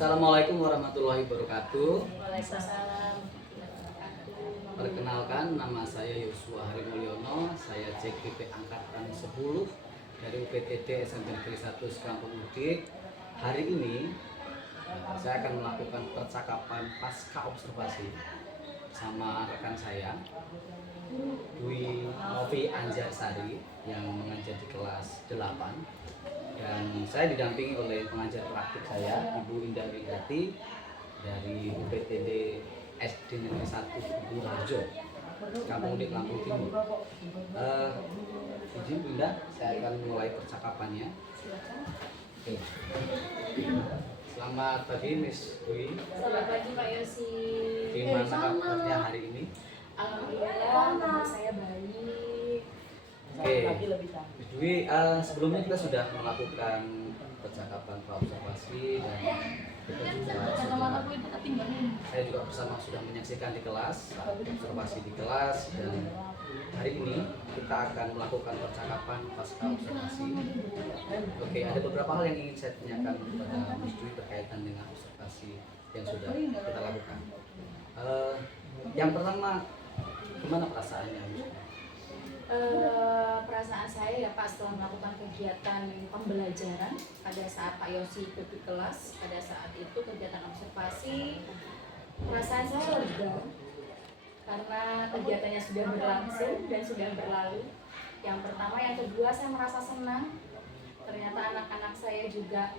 Assalamualaikum warahmatullahi wabarakatuh. Waalaikumsalam. Perkenalkan, nama saya Yosua Harimulyono. Saya CGP Angkatan 10 dari UPTD SMP Negeri 1 Sekampung Udik. Hari ini saya akan melakukan percakapan pasca observasi sama rekan saya, Dwi Novi Anjarsari, yang mengajar di kelas 8. Dan saya didampingi oleh pengajar praktik saya, Ibu Indah Wigati dari UPTD SD Negeri 1 Buharjo, Kampung Udik, Lampung Timur. Izin Bu Indah, saya akan mulai percakapannya. Oke. Selamat pagi Miss Dwi. Selamat pagi Pak Yosi. Gimana kabarnya hari ini? Alhamdulillah, kabar saya baik. Oke, Miss Dwi, sebelumnya kita sudah melakukan percakapan observasi dan kita saya juga bersama sudah menyaksikan di kelas, observasi di kelas, dan hari ini kita akan melakukan percakapan pasca observasi. Oke, ada beberapa hal yang ingin saya tanyakan kepada Miss Dwi berkaitan dengan observasi yang sudah kita lakukan. Yang pertama, gimana perasaannya, Miss Dwi? Perasaan saya ya Pak, setelah melakukan kegiatan pembelajaran pada saat Pak Yosi ikut di kelas, pada saat itu kegiatan observasi, perasaan saya lega karena kegiatannya sudah berlangsung dan sudah berlalu. Yang pertama, yang kedua, saya merasa senang. Ternyata anak-anak saya juga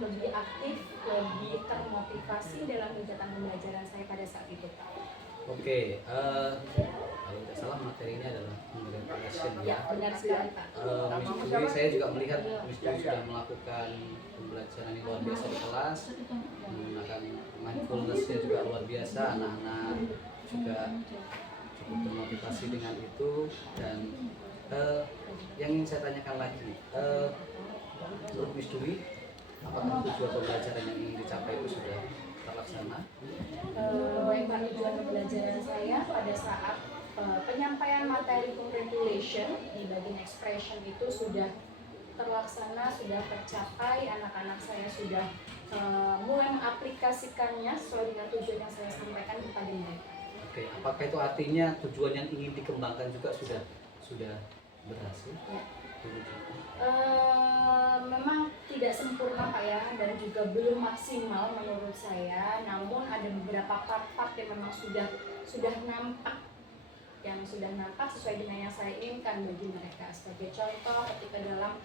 lebih aktif, lebih termotivasi dalam kegiatan pembelajaran saya pada saat itu Pak. Oke, kalau tidak salah materi ini adalah communication ya. Benar sekali Pak. Miss Dwi, saya juga melihat Miss Dwi sudah melakukan pembelajaran yang luar biasa di kelas, menggunakan mindfulness-nya juga luar biasa. Anak-anak juga cukup termotivasi dengan itu. Dan yang ingin saya tanyakan lagi, menurut Miss Dwi, apakah tujuan pembelajaran yang ingin dicapai itu sudah terlaksana? Baik Pak, tujuan pembelajaran saya pada saat penyampaian materi congratulation di bagian expression itu sudah terlaksana, sudah tercapai. Anak-anak saya sudah mulai mengaplikasikannya sesuai dengan tujuan yang saya sampaikan kepada mereka. Oke, apakah itu artinya tujuan yang ingin dikembangkan juga sudah berhasil? Ya. Memang tidak sempurna Pak ya, dan juga belum maksimal menurut saya. Namun ada beberapa part-part yang memang sudah nampak, yang sudah nampak sesuai dengan yang saya inginkan bagi mereka. Sebagai contoh, ketika dalam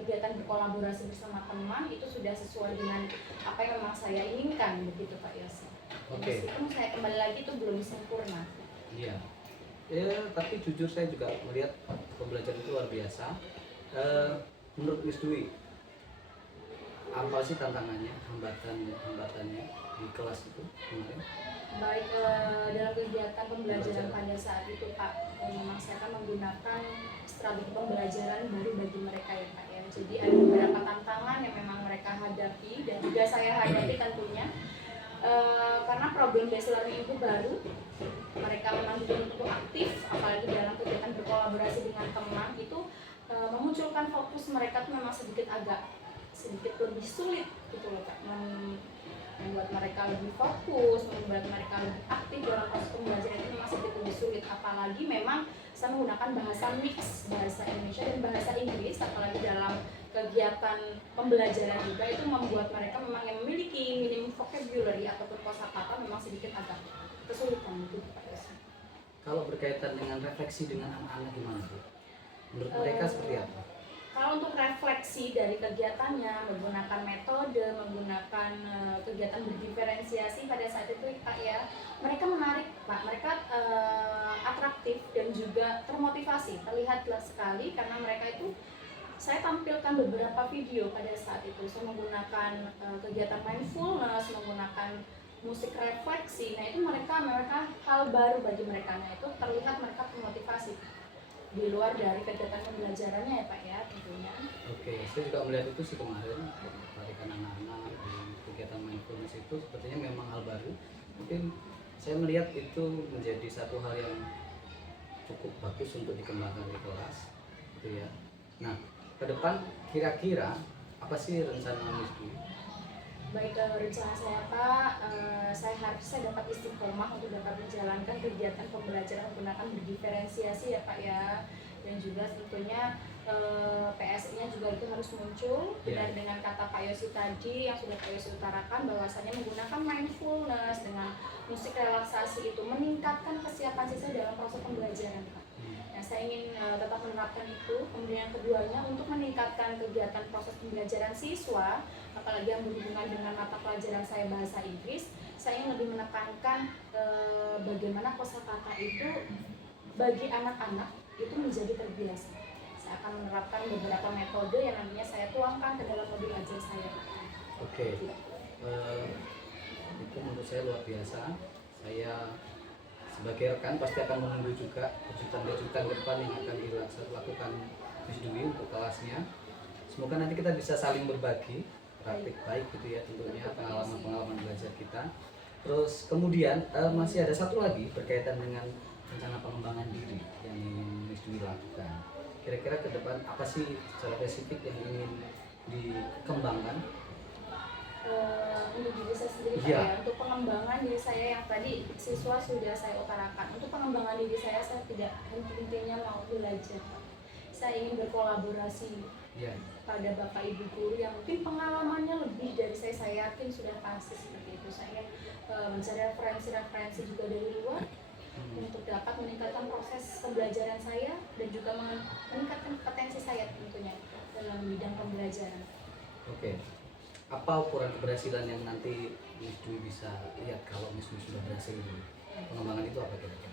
kegiatan berkolaborasi bersama teman itu sudah sesuai dengan apa yang memang saya inginkan, begitu Pak Yosi. Oke. Meskipun saya kembali lagi itu belum sempurna. Iya. Ya, tapi jujur saya juga melihat pembelajaran itu luar biasa. Menurut Miss Dwi, apa sih tantangannya, hambatannya di kelas itu kemarin? Baik, dalam kegiatan pembelajaran pada saat itu Pak, memang saya akan menggunakan strategi pembelajaran baru bagi mereka ya Pak ya. Jadi ada beberapa tantangan yang memang mereka hadapi dan juga saya hadapi tentunya. Karena problem based learning itu baru, mereka memang dituntut aktif, apalagi dalam kegiatan berkolaborasi dengan teman itu memunculkan fokus mereka tuh memang sedikit lebih sulit gitu loh Kak. Membuat mereka lebih fokus, membuat mereka lebih aktif dalam proses pembelajaran itu memang sedikit lebih sulit, apalagi memang saya menggunakan bahasa mix, bahasa Indonesia dan bahasa Inggris, apalagi dalam kegiatan pembelajaran juga itu membuat mereka memang yang memiliki minim vocabulary ataupun kosakata memang sedikit agak kesulitan gitu Pak Yosi. Kalau berkaitan dengan refleksi dengan anak-anak gimana Bu? Menurut mereka seperti apa? Kalau untuk refleksi dari kegiatannya, menggunakan metode, menggunakan kegiatan berdiferensiasi pada saat itu Pak ya, mereka menarik Pak, mereka atraktif dan juga termotivasi, terlihat jelas sekali karena mereka itu, saya tampilkan beberapa video pada saat itu, saya menggunakan kegiatan mindfulness, menggunakan musik refleksi, nah itu mereka hal baru bagi mereka, nah itu terlihat mereka termotivasi di luar dari kegiatan pembelajarannya ya Pak ya tentunya. Oke, saya juga melihat itu sih kemarin, ketertarikan anak-anak di kegiatan mindfulness itu sepertinya memang hal baru. Mungkin saya melihat itu menjadi satu hal yang cukup bagus untuk dikembangkan di kelas, gitu ya. Nah, ke depan kira-kira apa sih rencana Miss Dwi Baik, rencana saya Pak, saya harus saya dapat istiqomah untuk dapat menjalankan kegiatan pembelajaran menggunakan berdiferensiasi ya Pak ya, dan juga tentunya PSI-nya juga itu harus muncul benar dengan kata Pak Yosi tadi yang sudah Pak Yosi utarakan bahwasanya menggunakan mindfulness dengan musik relaksasi itu meningkatkan kesiapan siswa dalam proses pembelajaran Pak. Nah, saya ingin tetap menerapkan itu. Kemudian yang keduanya untuk meningkatkan kegiatan proses pembelajaran siswa, apalagi yang berhubungan dengan mata pelajaran saya bahasa Inggris, saya ingin lebih menekankan bagaimana kosakata itu bagi anak-anak itu menjadi terbiasa. Saya akan menerapkan beberapa metode yang nantinya saya tuangkan ke dalam modul ajar saya. Oke. Itu menurut saya luar biasa. Saya sebagai rekan pasti akan menunggu juga kejutan-kejutan ke depan yang akan dilakukan Miss Dwi untuk kelasnya. Semoga nanti kita bisa saling berbagi praktik baik gitu ya, tentunya pengalaman-pengalaman belajar kita. Terus kemudian masih ada satu lagi berkaitan dengan rencana pengembangan diri yang ingin Miss Dwi lakukan. Kira-kira ke depan apa sih secara spesifik yang ingin dikembangkan? Untuk diri saya sendiri Pak ya, untuk pengembangan diri saya yang tadi siswa sudah saya utarakan. Untuk pengembangan diri saya tidak henti-hentinya mau belajar Pak. Saya ingin berkolaborasi pada Bapak Ibu guru yang mungkin pengalamannya lebih dari saya yakin sudah pasti seperti itu. Saya ingin mencari referensi-referensi juga dari luar untuk dapat meningkatkan proses pembelajaran saya dan juga meningkatkan kompetensi saya tentunya dalam bidang pembelajaran. Oke. Apa ukuran keberhasilan yang nanti Miss Dwi bisa lihat kalau Miss Dwi sudah berhasil? Pengembangan itu apa kira-kira?